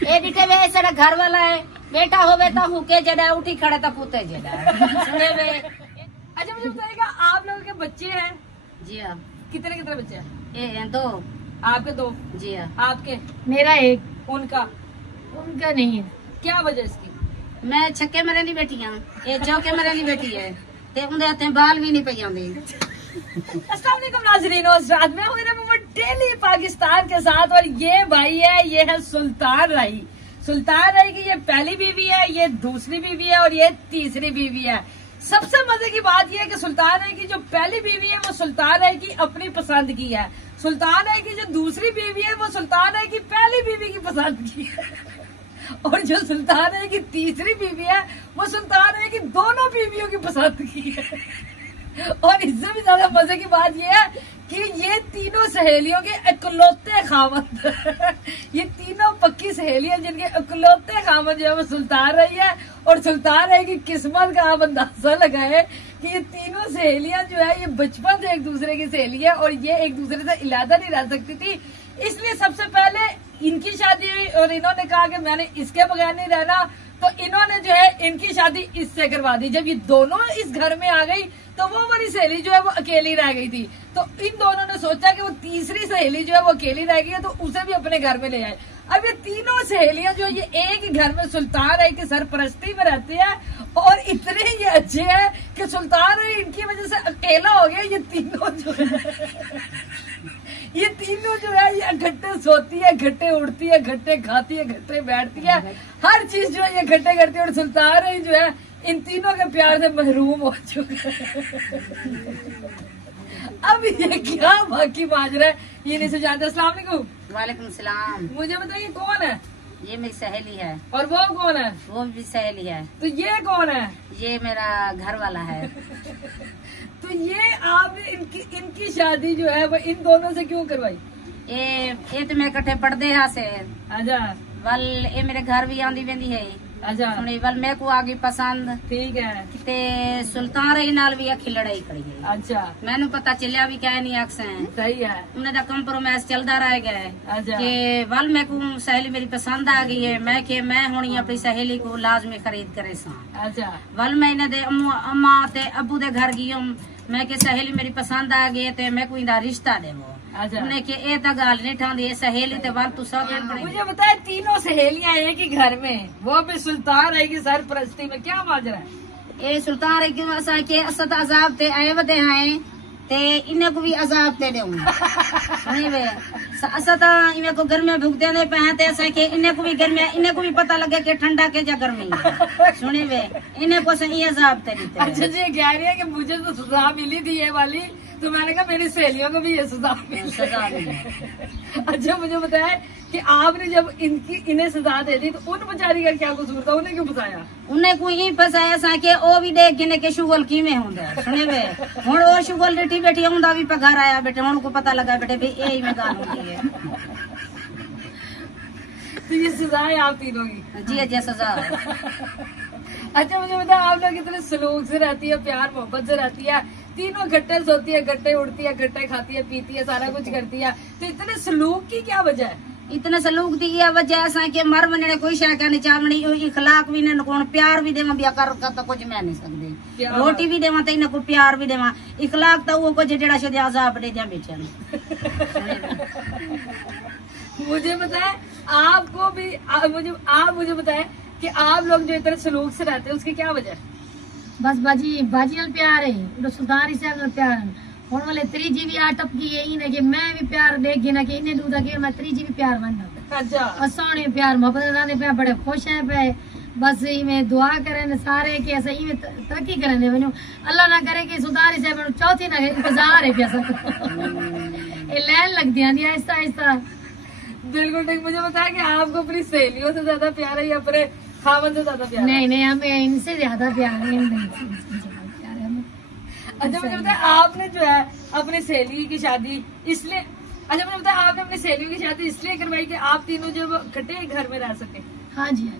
ए डिठे वे सड़ा घर वाला है, बेटा होवे तो हुके जड़ा, उठी खड़े तो पुते जड़ा। सुने वे। अच्छा मुझे बताइएगा, आप लोगों के बच्चे हैं? जी हाँ। कितने कितने बच्चे हैं? ए हैं दो। आपके 2? जी हाँ। आपके? मेरा एक। उनका? उनका नहीं है। क्या वजह इसकी? मैं छक्के मरे नहीं बैठी हूँ, ये चौके मरे नहीं बैठी है, ते उनके हाथे बाल भी नहीं पई आंदी। अस्सलाम वालेकुम नाज़रीन, रात में हूँ डेली पाकिस्तान के साथ, और ये भाई है, ये है सुल्तान राही। सुल्तान राही की ये पहली बीवी है, ये दूसरी बीवी है और ये तीसरी बीवी है। सबसे मजे की बात यह है कि सुल्तान राही की जो पहली बीवी है वो सुल्तान राही की अपनी पसंद की है, सुल्तान राही की जो दूसरी बीवी है वो सुल्तान राही की पहली बीवी की पसंद की है, और जो सुल्तान राही की तीसरी बीवी है वो सुल्तान राही की दोनों बीवियों की पसंद की है। और इससे भी ज्यादा मजे की बात यह है कि ये तीनों सहेलियों के इकलौते खामद ये तीनों पक्की सहेलियां जिनके इकलौते खामद जो है वो सुल्तान राही है। और सुल्तान राही की किस्मत का आप अंदाजा लगाए कि ये तीनों सहेलियां जो है ये बचपन से एक दूसरे की सहेली है, और ये एक दूसरे से इलादा नहीं रह सकती थी, इसलिए सबसे पहले इनकी शादी हुई और इन्होंने कहा कि मैंने इसके बगैर नहीं रहना, तो इन्होंने जो है इनकी शादी इससे करवा दी। जब ये दोनों इस घर में आ गई तो वो वाली सहेली जो है वो अकेली रह गई थी, तो इन दोनों ने सोचा कि वो तीसरी सहेली जो है वो अकेली रह गई है तो उसे भी अपने घर में ले आए। अब ये तीनों सहेलियां जो ये एक ही घर में सुल्तान राही की सरपरस्ती में रहती है, और इतने ये अच्छे हैं कि सुल्तान राही इनकी वजह से अकेला हो गया। ये तीनों जो है ये इकट्ठे सोती है, इकट्ठे उड़ती है, इकट्ठे खाती है, इकट्ठे बैठती है, हर चीज जो है ये इकट्ठे करती है, और सुल्तान राही जो है इन तीनों के प्यार से महरूम हो चुका है। अब ये क्या बाकी माजरा है ये नहीं से जानते। अस्सलाम वालेकुम। वालेकुम सलाम। मुझे बताइए कौन है? ये मेरी सहेली है। और वो कौन है? वो भी सहेली है। तो ये कौन है? ये मेरा घर वाला है। तो ये आपने इनकी शादी जो है वो इन दोनों से क्यों करवाई? ये तो मैं इकट्ठे पढ़ते यहाँ से। अच्छा। वल ये मेरे घर भी आंदी वेंदी है। अच्छा। सुनी वल मेरे को आ गई पसंद। ठीक है। ते सुल्तान राही नाल भी अखी लड़ाई करी गई। अच्छा। मैंने पता चलिया भी क्या नहीं अक्स है। सही है। उन्हें तो कंप्रोमाइज चलता रह गया। अच्छा। कि वल मेरे को सहेली मेरी पसंद आ गई है, मैं होनी अपनी सहेली को लाजमी खरीद करे सा। अच्छा। वल मैंने दे अम्मा ते अबू दे घर गई मैं के सहेली मेरी पसंद आ गई ते मैं कोई रिश्ता दे वो। अच्छा। उन्हें के ए तो गाल नहीं ठांदी ये सहेली ते वाल तू सब मुझे बताया तीनों सहेलियां एक ही घर में, वो भी सुल्तान राही की सरपरस्ती में, क्या माजरा है? ये सुल्तान राही की असा के असत अजाब ते आए वदे हैं ते इन्हें को भी अजाब ते देऊं नहीं वे असत इन्हें को गर्मी में भुगते ने पे ते ऐसा के इन्हें को भी गर्मी, इन्हें को भी पता लगे कि ठंडा के या गर्मी सुनी वे इन्हें को सही अजाब ते देते। अच्छा जी कह रही है कि मुझे तो सजा मिली थी ये वाली, तो मैंने कहा मेरी सहेलियों को भी ये सजा मिली। अच्छा मुझे बताया कि आपने जब इन्हें सजा दे दी तो उन बेचारी का क्या कसूर था, उन्हें क्यों फंसाया? उन्हें कोई फसाया सा के ओ भी देख गिने के शुगल किमें होंदा सुने वे हुन ओ शुगल लेटी बैठी हुंदा भी पगार आया बेटे हुन को पता लगा बेटे भाई ए में गाल होती है। तो ये सजा है आप तीनों की? जी जी सजा। अच्छा मुझे बताया आप लोग इतने सलूक से रहती है, प्यार मोहब्बत से रहती है, तीनों इकट्ठे सोती है, इकट्ठे उड़ती है, इकट्ठे खाती है, पीती है, सारा कुछ करती है, तो इतने सलूक की क्या वजह है? इतने सलूक दी है वजह ऐसा के मर बनने कोई शाका नहीं चावनी इखलाक भी ने कोण प्यार भी देवा बिया कर तो कुछ मैं नहीं सकदे, रोटी भी देवा तो इन्हें को प्यार भी देवा, इखलाक तो वो कुछ जेड़ा शदे अजाब दे दिया बेटे ने। मुझे बताए आपको भी आप मुझे बताए कि आप लोग जो इतने सलूक से रहते हैं उसकी क्या वजह है? बस बाजी नाल प्यार है, सुल्तान से प्यार है। हुण वाले त्रीजी भी आ टपकी है इन्हें कि मैं भी प्यार देख गिना कि इन्हें दूधा कि मैं त्रीजी भी प्यार बनना। अच्छा। और सोने प्यार मोहब्बत पे बड़े खुश है पे, बस इमें दुआ करें सारे कि ऐसा इमें तरक्की करें दे बनो, अल्लाह ना करे कि सुधारी से बनो चौथी ना इंतजार है कैसा ये लैन लग दिया आहिस्ता आहिस्ता। बिल्कुल ठीक। मुझे बताया कि आपको अपनी सहेलियों से ज्यादा प्यार है या अपने खावन से ज्यादा प्यार? नहीं हमें इनसे ज्यादा प्यार है। अच्छा मुझे बताया आपने जो है अपनी सहेली की शादी इसलिए, अच्छा मुझे बताया आपने अपनी सहेलियों की शादी इसलिए करवाई कि आप तीनों जब इकट्ठे घर में रह सके? हाँ जी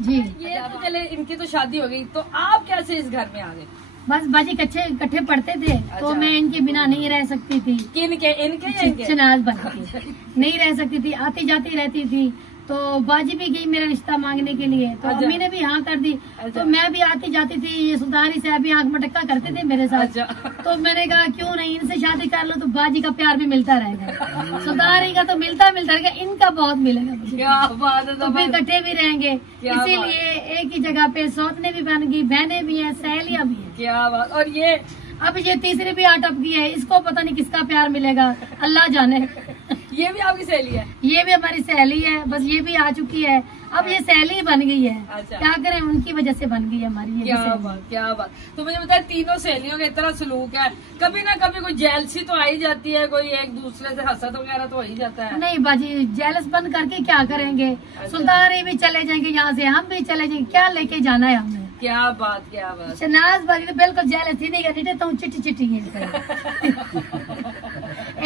जी। ये तो चले इनकी तो शादी हो गई, तो आप कैसे इस घर में आ गए? बस बाजी इकट्ठे पढ़ते थे। अच्छा। तो मैं इनके बिना नहीं रह सकती थी। इनके चनाज बना के नहीं रह सकती थी, आती जाती रहती थी, तो बाजी भी गई मेरा रिश्ता मांगने के लिए, तो अच्छा। अम्मी ने भी हाँ कर दी। अच्छा। तो मैं भी आती जाती थी, ये सुल्तानी साहब भी आंख मटक्का करते थे मेरे साथ। अच्छा। तो मैंने कहा क्यों नहीं, इनसे शादी कर लो तो बाजी का प्यार भी मिलता रहेगा, सुल्तानी का तो मिलता रहेगा, इनका बहुत मिलेगा मुझे। क्या बात है, तो फिर इकट्ठे भी रहेंगे, क्या बात। इसीलिए एक ही जगह पे सौतने भी बन गई, बहनें भी हैं, सहेलियां भी हैं। क्या बात। और ये अब ये तीसरी भी अटक गई है, इसको पता नहीं किसका प्यार मिलेगा, अल्लाह जाने। ये भी आपकी सहेली है? ये भी हमारी सहेली है, बस ये भी आ चुकी है, अब ये सहेली बन गई है। अच्छा। क्या करें, उनकी वजह से बन गई है हमारी ये भी क्या सहेली। बात, क्या बात। तो मुझे बताया तीनों सहेलियों का इतना सलूक है, कभी ना कभी कोई जेलसी तो आ ही जाती है, कोई एक दूसरे से हसद वगैरह तो हो ही जाता है। नहीं बाजी, जेलस बन करके क्या करेंगे, सुल्तानी भी चले जाएंगे यहाँ से, हम भी चले जाएंगे, क्या लेके जाना है हमें। क्या बात, क्या बात। शनाज बाजी तो बिल्कुल जेलस ही नहीं करनी, तो चिट्टी चिट्टी है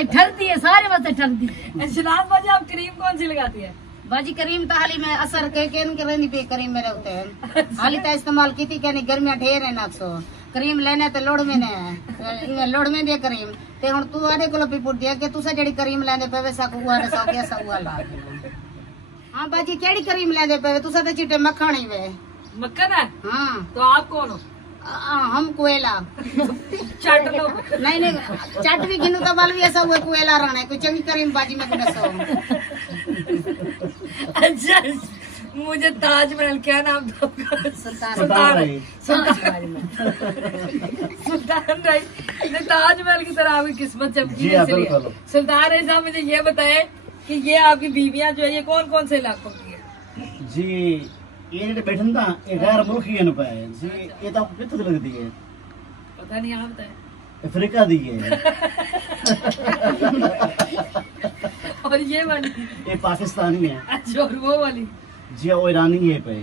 ठरती है, सारे बस ठरती है। शनाज बाजी, आप क्रीम कौन सी लगाती है? बाजी करीम तो हाली में असर के नहीं पे करीम मेरे होते हैं, हाली तो इस्तेमाल की थी, कहनी गर्मियां ढेर है ना, सो करीम लेने तो लोड़ में ने लोड़ में दे करीम ते हुन तू आने को भी पुट दिया कि तुसा जेड़ी करीम लेंदे पवे सा को हुआ सा कैसा हुआ ला। हां बाजी केड़ी करीम लेंदे पवे, तुसा तो चिट्टे मक्खन ही वे। मक्खन है? हां तो आप कौन हो? हम कोयला चट लो। नहीं चट भी गिनू तो बल भी ऐसा हुआ कोयला रहना है, कोई चंगी करीम बाजी में को दसो। अच्छा, मुझे ताजमहल, क्या नाम था? सुल्तान सुल्तान राय ने ताजमहल की तरह आपकी किस्मत चमकी है, इसलिए सुल्तान राय साहब मुझे ये बताए कि ये आपकी बीवियां जो है ये कौन कौन से इलाकों की है? जी ये बैठन था ये गैर मुल्की है पे जी, ये तो कितने लगती है पता नहीं, आप बताए। अफ्रीका दी है। और ये वाली? ये पाकिस्तानी है। अच्छा, और वो वाली? जी वो ईरानी है पे।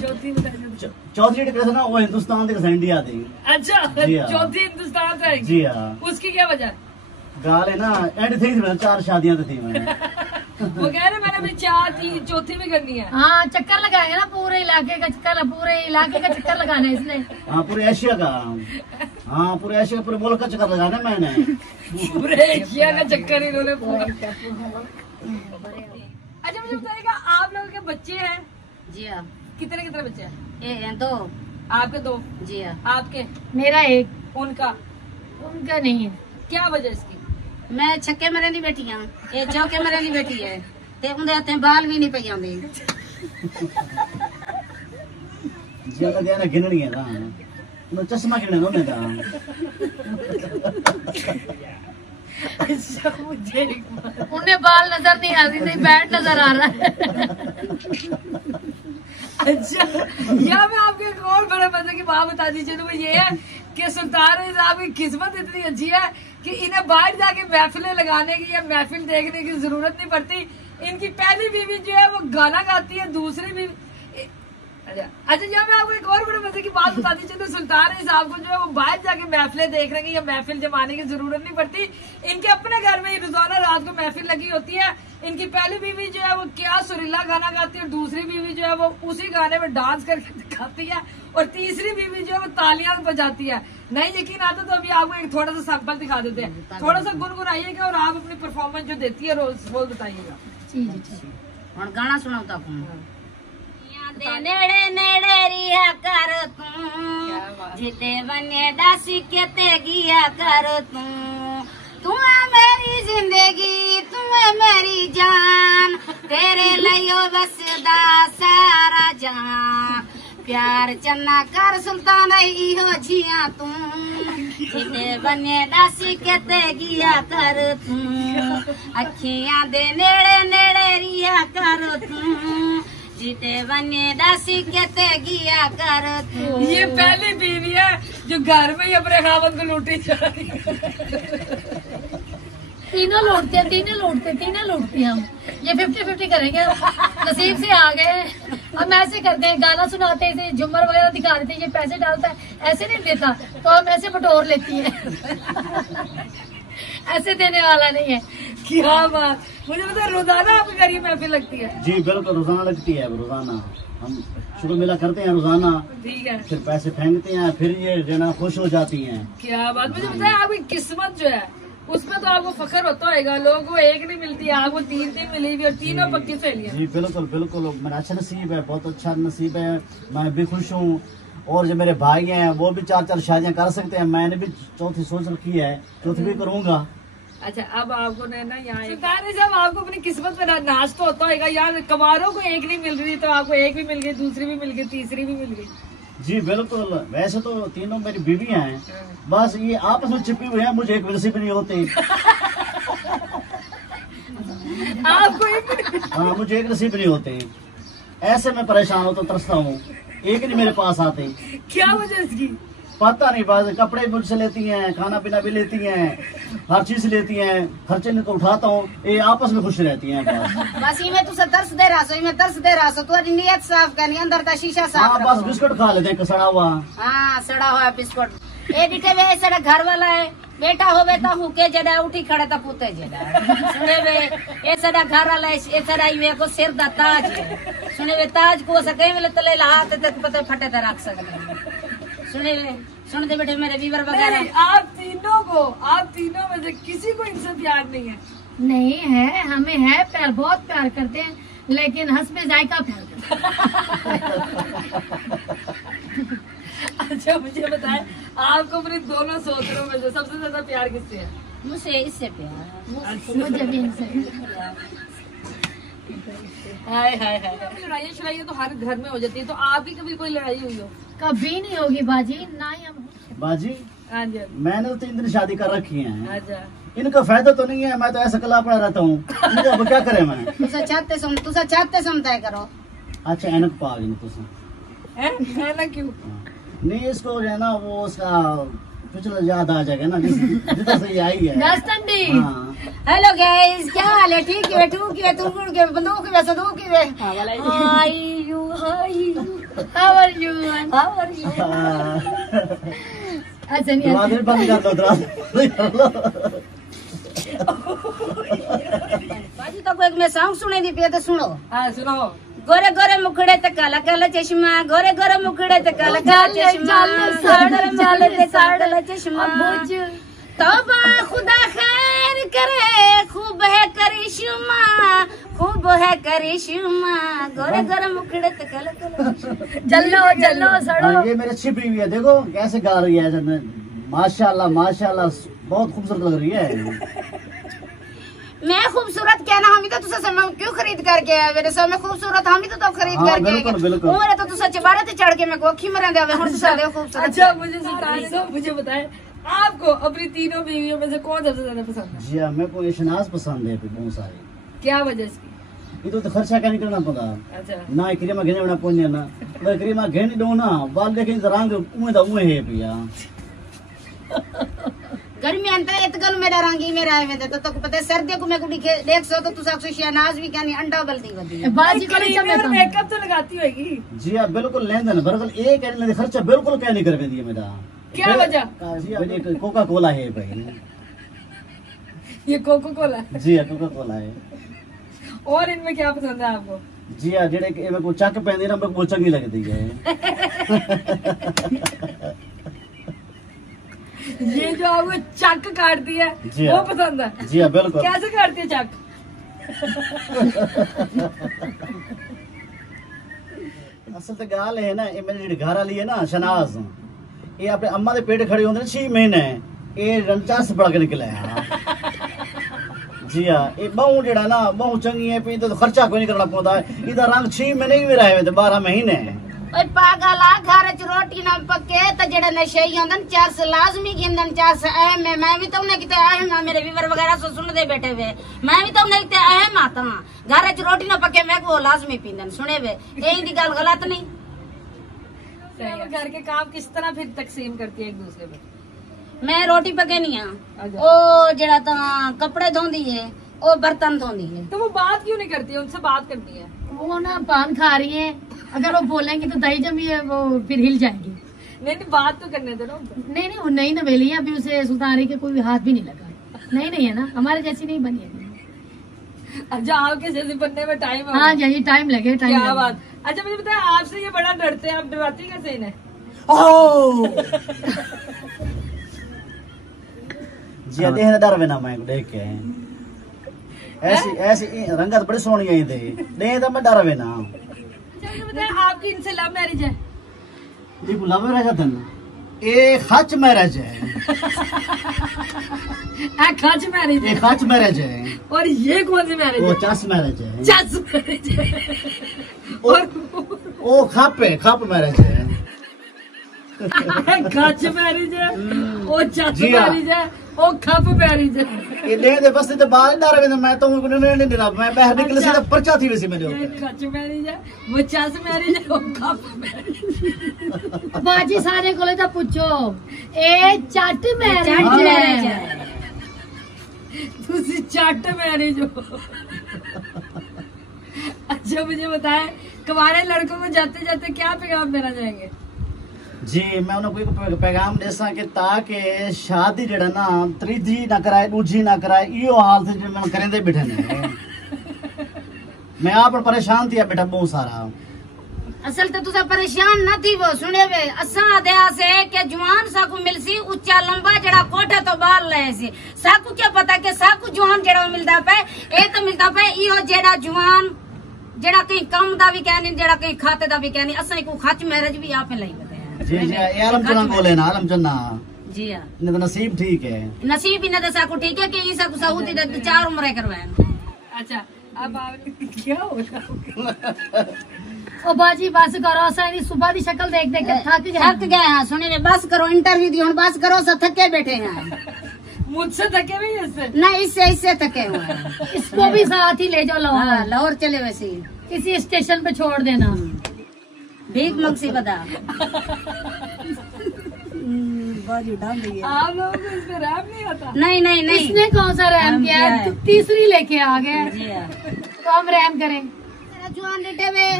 चौथी बताइए। चौथी कैसे ना वो हिंदुस्तान से इंडिया दी। अच्छा, जी हाँ। चौथी हिंदुस्तान से आएगी? जी हाँ। उसकी क्या वजह? गाल है ना एंड थी 4 शादियां तो थी मैंने। वो कह रहे मैंने भी 4 थी, चौथी भी करनी है। हाँ चक्कर लगाएगा ना, पूरे इलाके का चक्कर, पूरे इलाके का चक्कर लगाना है इसने। हाँ पूरे एशिया का, हाँ पूरे एशिया पूरे मुल्क का चक्कर लगाना मैंने। पूरे एशिया का चक्कर इन्होंने पूरा। अच्छा मुझे बताइएगा, आप लोगों के बच्चे हैं? जी हाँ। कितने कितने बच्चे हैं? ये हैं 2। आपके 2? जी हाँ। आपके? मेरा एक। उनका? उनका नहीं है। क्या वजह इसकी? मैं छक्के मरे नहीं बैठी हाँ, ये चौके मरे नहीं बैठी है, ते उनके हथे बाल भी नहीं पे आंदे। ज्यादा ध्यान गिननी है ना, मैं चश्मा गिनने दो ना। अच्छा मुझे उन्हें बाल नजर नहीं आ रही, नहीं बैट नजर आ रहा है। अच्छा, या मैं आपको एक और बड़े मजे की बात बता दीजिए, तो वो ये है कि सुल्तान साहब की किस्मत इतनी अच्छी है कि इन्हें बाहर जाके महफिलें लगाने की या महफिल देखने की जरूरत नहीं पड़ती। इनकी पहली बीवी जो है वो गाना गाती है, दूसरी बीवी अच्छा यहाँ मैं आपको एक और बड़े मजे की बात बता दीजिए, तो सुल्तान साहब को जो है वो बाहर जाके महफिलें देखने की या महफिल जमाने की जरूरत नहीं पड़ती। इनके अपने घर में ही रोजाना रात को महफिल लगी होती है। इनकी पहली बीवी जो है वो क्या सुरीला गाना गाती है, और दूसरी बीवी जो है वो उसी गाने में डांस करके दिखाती है, और तीसरी बीवी जो है वो तालियां बजाती है। नहीं यकीन आता तो अभी आपको एक थोड़ा सा सैंपल दिखा देते हैं, थोड़ा सा गुनगुनाइएगा और आप अपनी परफॉर्मेंस जो देती है रोज वो बताइएगा। जी जी ठीक। और गाना सुनाओ तक नेड़े नेड़े रिया कर तू, जिते बने दासी के ते गिया कर तू है मेरी जिंदगी, तू है मेरी जान, तेरे लियो बसदा सारा जहां, प्यार चन्ना कर सुल्तान इहो जिया तू, जिते बने दासी के ते गिया कर तू, अखियां दे नेड़े नेड़े रिया कर तू, जीते बने दासी के ते गिया कर तू। ये पहली बीवी है जो घर में ही अपने खावत को लूटी जा रही है। तीनों लौटते हैं, तीनों लौटते हैं हम, ये 50-50 करेंगे, नसीब से आ गए। हम ऐसे करते हैं, गाना सुनाते हैं, झूमर वगैरह दिखा देते हैं, ये पैसे डालता है, ऐसे नहीं देता तो हम ऐसे बटोर लेती है। ऐसे देने वाला नहीं है। क्या बात, मुझे पता रोजाना आपके घर ये महफिल लगती है? जी बिल्कुल रोजाना लगती है, रोजाना हम शुरू मेला करते हैं रोजाना, ठीक है, फिर पैसे फेंकते हैं, फिर ये जना खुश हो जाती हैं। क्या बात, मुझे पता है आपकी किस्मत जो है उसमें तो आपको फख्र होता होगा, लोगों को एक नहीं मिलती, आपको 3 मिली हुई और तीनों पक्की सहेलियां। जी बिल्कुल बिल्कुल, मेरा अच्छा नसीब है, बहुत अच्छा नसीब है, मैं भी खुश हूँ। और जो मेरे भाई हैं वो भी 4 शादियां कर सकते हैं, मैंने भी चौथी सोच रखी है, चौथी भी करूंगा। अच्छा, अब आपको ना यहाँ सुल्तान साहब आपको अपनी किस्मत में नाच तो होता होगा यार, कमारों को एक नहीं मिल रही तो आपको एक भी मिल गई, दूसरी भी मिल गई, तीसरी भी मिल गई। जी बिल्कुल, वैसे तो तीनों मेरी बीवियां हैं, बस ये आपस में छिपी हुई हैं, मुझे एक नसीब नहीं होती। आपको एक हाँ, मुझे एक नसीब नहीं होते, ऐसे मैं परेशान होता तरसता हूँ, एक नहीं मेरे पास आते। क्या वजह इसकी? पता नहीं, बस कपड़े मुझसे लेती हैं, खाना पीना भी लेती हैं, हर चीज लेती हैं, खर्चे नहीं तो उठाता हूँ, ये आपस में खुश रहती हैं बस इनमें तुझे तरस दे रहा सो, इनमें तरस दे रहा सो, तू नीयत साफ करनी, अंदर का शीशा साफ हाँ, बस बिस्कुट खा लेते हैं सड़ा हुआ। हाँ, सड़ा हुआ बिस्कुट। ए डिठे वे सड़ा घर वाला है, बेटा होवे ता हुके जड़ा, उठी खड़े ता पुते जड़ा। सुने वे ए सड़ा घर वाला है, ए सड़ा इवे को सिर दा ताज है। सुने वे ताज को सके मिले तले हाथ ते पता फटे ते रख सकते। सुने वे सुन दे बेटे मेरे वीवर वगैरह। आप तीनों में से किसी को इनसे प्यार नहीं है? नहीं है, हमें है प्यार, बहुत प्यार करते हैं, लेकिन हंसमे जायका प्यार करते हैं। अच्छा मुझे बताएं, आपको अपने दोनों सोदरों में से सबसे ज्यादा प्यार किससे है? मुझसे इससे प्यार। मुझे भी इनसे। हाय हाय हाय। लड़ाइयाँ तो हर घर में हो जाती है, तो आपकी कभी कोई लड़ाई हुई हो? कभी नहीं होगी बाजी, ना ही हम। बाजी हाँ जी। मैंने तो 3 दिन शादी कर रखी है, अच्छा, इनका फायदा तो नहीं है, मैं तो ऐसा कला पड़ा रहता हूँ, अब क्या करे मैं। तुझे चाहते सुन तय करो। अच्छा एनक पा गई तुझे है ना? क्यों? नहीं, इसको जो है ना वो उसका पिछला याद आ जाएगा ना, जितना से ये आई है। हाँ। हेलो गाइस, क्या हाल है? ठीक है, टू की तुम के बंदूक के सदूक के hi you how are you अच्छा नहीं दरवाजे बंद कर दो, दरवाजे कर लो। बाजी तो कोई मैं सॉन्ग सुने दी पे तो सुनो। हाँ सुनाओ। गोरे गोरे मुखड़े ते काला काला चश्मा, गोरे गोरे मुखड़े ते काला काला चश्मा, साड़े ते काला चश्मा। तौबा खुदा खैर करे, खूब है करिश्मा, खूब है करिश्मा, गोरे गोरे मुखड़े ते काला काला। जल्लो सड़ो। हाँ, ये मेरे छिपी हुई है, देखो कैसे गा रही है, माशाल्लाह माशाल्लाह, बहुत खूबसूरत लग रही है। मैं खूबसूरत क्या ना, हम तो तुझसे सामान क्यों खरीद करके आए? मेरे सामने खूबसूरत हम तो खरीद हाँ, करके बिल्कुल, बिल्कुल। उम्र तो तुझसे चबारे ते चढ़ के मैं को अखी मरे दे हुन तुझसे दे खूबसूरत। अच्छा मुझे सुल्तान साहब मुझे बताएं, आपको अपनी तीनों बीवियों में से कौन सबसे ज्यादा पसंद है? जी हाँ, मेरे को ये शनाज पसंद है बहुत सारी। क्या वजह इसकी? ये तो खर्चा क्या नहीं करना पड़ा अच्छा, ना, क्रीमा घेने बना पोने ना, मैं क्रीमा घेने दो ना, बाल देखे रंग उमे है भैया। गर्मी अंतर इतगल मेरा रंगी मेरा है तो तक पता है, सर्दियों को मैं को देख सो तो तू साक्षी शहनाज भी क्या नहीं अंडा बलती बदी बाजी को नहीं चलता। मेकअप तो लगाती होगी? जी हाँ बिल्कुल, लेन देन बरकल एक लेन खर्चा बिल्कुल क्या नहीं करके दिया मेरा। क्या वजह? जी हाँ, एक कोका कोला है भाई। ये कोको कोला? जी हाँ, कोका कोला है। और इनमें क्या पसंद है आपको? जी हाँ, जेडे मेरे को चक पहनदी ना, मेरे को चंगी लगती है। ये जो आपको चक काटती है जी वो हाँ। पसंद है? जी हाँ बिल्कुल। कैसे काटती है चक? असल तो गाल है ना, ये मेरी जी घर वाली है ना शनाज, ये अपने अम्मा के पेट खड़ी होंगे 6 महीने, ये रंचा से पड़ के निकला है। जी हाँ, ये बहु जेड़ा ना बहु चंगी है, पी तो खर्चा कोई नहीं करना पौधा है, इधर रंग 6 महीने ही रहे हुए 12 महीने। ओए पागला, घर च रोटी ना पके तो जेड़ा नशेई होंदन 4 से लाजमी गिंदन, 4 से अहम है। मैं भी तो उन्हें किते अहम है, मेरे व्यूअर वगैरह सो सुन दे बैठे हुए, मैं भी तो उन्हें किते अहम आता। घर च रोटी ना पके मैं को लाजमी पींदन, सुने वे यही दी गल गलत नहीं। घर के काम किस तरह फिर तकसीम करती है एक दूसरे में? मैं रोटी पके नहीं आ, अच्छा। ओ जेड़ा ता कपड़े धोंदी है, ओ बर्तन धोंदी है। तो वो बात क्यों नहीं करती? उनसे बात करती है। वो ना पान खा रही है, अगर वो बोलेंगी तो दही जमी है, वो फिर हिल जाएंगी। नहीं बात तो करने दो ना उनको। नहीं वो नई नवेली है, अभी उसे सुल्तान के कोई हाथ भी नहीं लगा। नहीं है ना, हमारे जैसी नहीं बनी है। अच्छा, आपके जैसे बनने में टाइम है? हाँ जी, टाइम लगे, टाइम क्या लगे। बात। अच्छा मुझे बताया, आपसे ये बड़ा डरते हैं, आप डराती कैसे इन्हें? जी देख डर वे ना मैं देख के ऐसी ऐसी रंगत बड़ी सोहनी है दे दे तो मैं डर वे ना। चलिए बताएं, आपकी इनसे लव मैरिज है? जी लव मैरिज है ए खच मैरिज है। खच मैरिज ये खच मैरिज है। और ये कौन सी मैरिज वो है? चस मैरिज है। चस मैरिज है। और ओ खप मैरिज है। खच मैरिज है, ओ चस जी हाँ। मैरिज है, ओ खप मैरिज है। ये ले दे बस ते बाल डर वे मैं तो नहीं डरा मैं बाहर निकले से तो पर्चा थी वैसे मेरे ये ऊपर। खच मैरिज है, वो चस मैरिज है, वो खप मैरिज। बाजी सारे कोले तो पूछो ए चट मैरिज है। तुसी चट मैरिज हो। अच्छा मुझे बताएं, कुंवारे लड़कों को जाते जाते क्या पैगाम देना चाहेंगे? जी मैं उन्हें कोई पैगाम देसा कि ताकि शादी जड़ा ना त्रीजी ना कराए दूजी ना कराए इो हाल से मैं करेंदे बैठे ने। मैं आप परेशान थी बेटा बहुत सारा। असल तो तुसा परेशान न थी वो सुने वे असा आदया से के जवान साकू मिलसी उच्चा लंबा जड़ा कोठे तो बाल ले सी साकू क्या पता के साकू जवान जड़ा मिलदा पे ए तो मिलदा पे इो जेड़ा जवान जेड़ा कहीं कम दा भी कहनी जेड़ा कहीं खाते दा भी कहनी असा को खच मैरिज भी आप लई बताया। जी जी ये आलम चना बोले ना आलम चना जी हां इन्हें तो नसीब ठीक है। नसीब इन्हें तो साकू ठीक है कि ई साकू सऊदी दे 4 उम्र करवाए। अच्छा अब आप क्या हो रहा? ओ बाजी बस करो सारी सुबह की शक्ल देख देख के थक गए हैं। सुनिए बस करो इंटरव्यू दी हुन बस करो सब थके बैठे हैं। मुझसे थके भी इससे? नहीं इससे थके हुए हैं। इसको भी साथ ही ले जाओ लाहौर। हाँ, लाहौर चले वैसे ही किसी स्टेशन पे छोड़ देना। भीख मंगसी बता। आप लोगों को इस पे रैप नहीं आता? नहीं इसने कौन सा रैम किया है? तो तीसरी लेके आ गए जी हाँ। तो हम रैम करें। सारा जवान लेटे हुए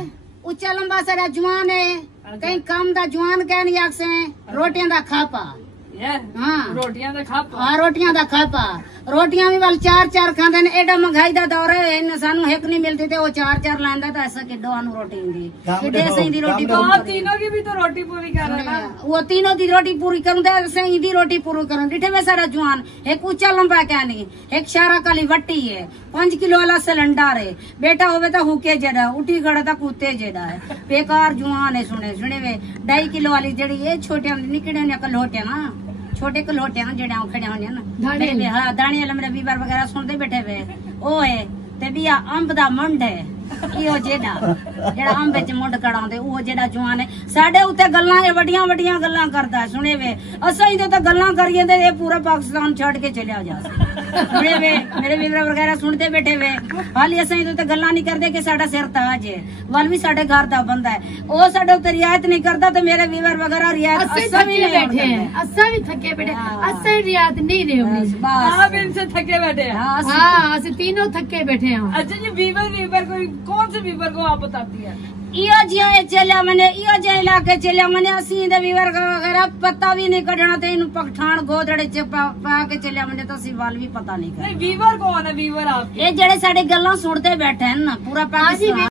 उच्चा लंबा सारा जवान है कहीं कम दा जवान कह नहीं आखसे रोटियां दा खापा। हाँ रोटियां दा खापा। हाँ रोटियां दा खापा रोटियां भी वाल 4 खांदे ने एडा महंगाई दा दौर है इन सानू एक नहीं मिलती ते वो 4 लांदा तो ऐसा किड्डो आनु रोटी हुंदी किड्डे सही दी रोटी तो आप तीनों की भी तो रोटी पूरी कर रहे ना। वो तीनों दी रोटी पूरी करूं ते सही दी रोटी पूरी करूं डिठे में सारा जवान एक ऊंचा लंबा क्या नहीं एक शारा काली वट्टी है 5 किलो वाला सिलेंडर है बेटा होवे तो हुके जेड़ा उठी खड़ा था कूते जेड़ा है बेकार जवान है सुने वे 2.5 किलो वाली जेड़ी ये छोटे निकड़े ने कलोटे ना छोटे कलोटे ना जेड़ा खड़े होने ना हाँ दाने वाले मेरे बीबर वगैरह सुनते बैठे वे ओ है ते बिया अंब दा मंड है इहो जेड़ा अंब च मुंड कड़ाउंदे ओ जेड़ा जवान है साडे उत्ते गल्लां वड्डियां गल्लां करदा है सुने वे असां ही तो गल्लां करिए ते पूरा पाकिस्तान छोड़ के चले जा सुने वे मेरे बीबर वगैरह सुनते बैठे वे हाली असां ही तो गल्लां नहीं करदे कि साडा सिर ताज है वल भी साडे घर दा बंदा है ओ साडे उत्ते रियायत नहीं करदा ते मेरे बीबर वगैरह रियायत असां भी बैठे हैं असां भी थके बैठे असां रियायत नहीं देवनी आप इनसे थके बैठे हैं। हाँ असं तीनों थके बैठे हैं। अच्छा जी बीबर कोई कौन से बीबर को आप बताती है? इो जियो चलिया मैंने इो जे इलाके चलिया मैंने असी दे बीवर वगैरह पता भी नहीं कढ़ना ते इन पठान गोदड़े च पा के चलिया मैंने तो सिवाल भी पता नहीं कर। बीवर कौन है? बीवर आप ये जेड़े साडे गल्लां सुनते बैठे हैं ना पूरा पाकिस्तान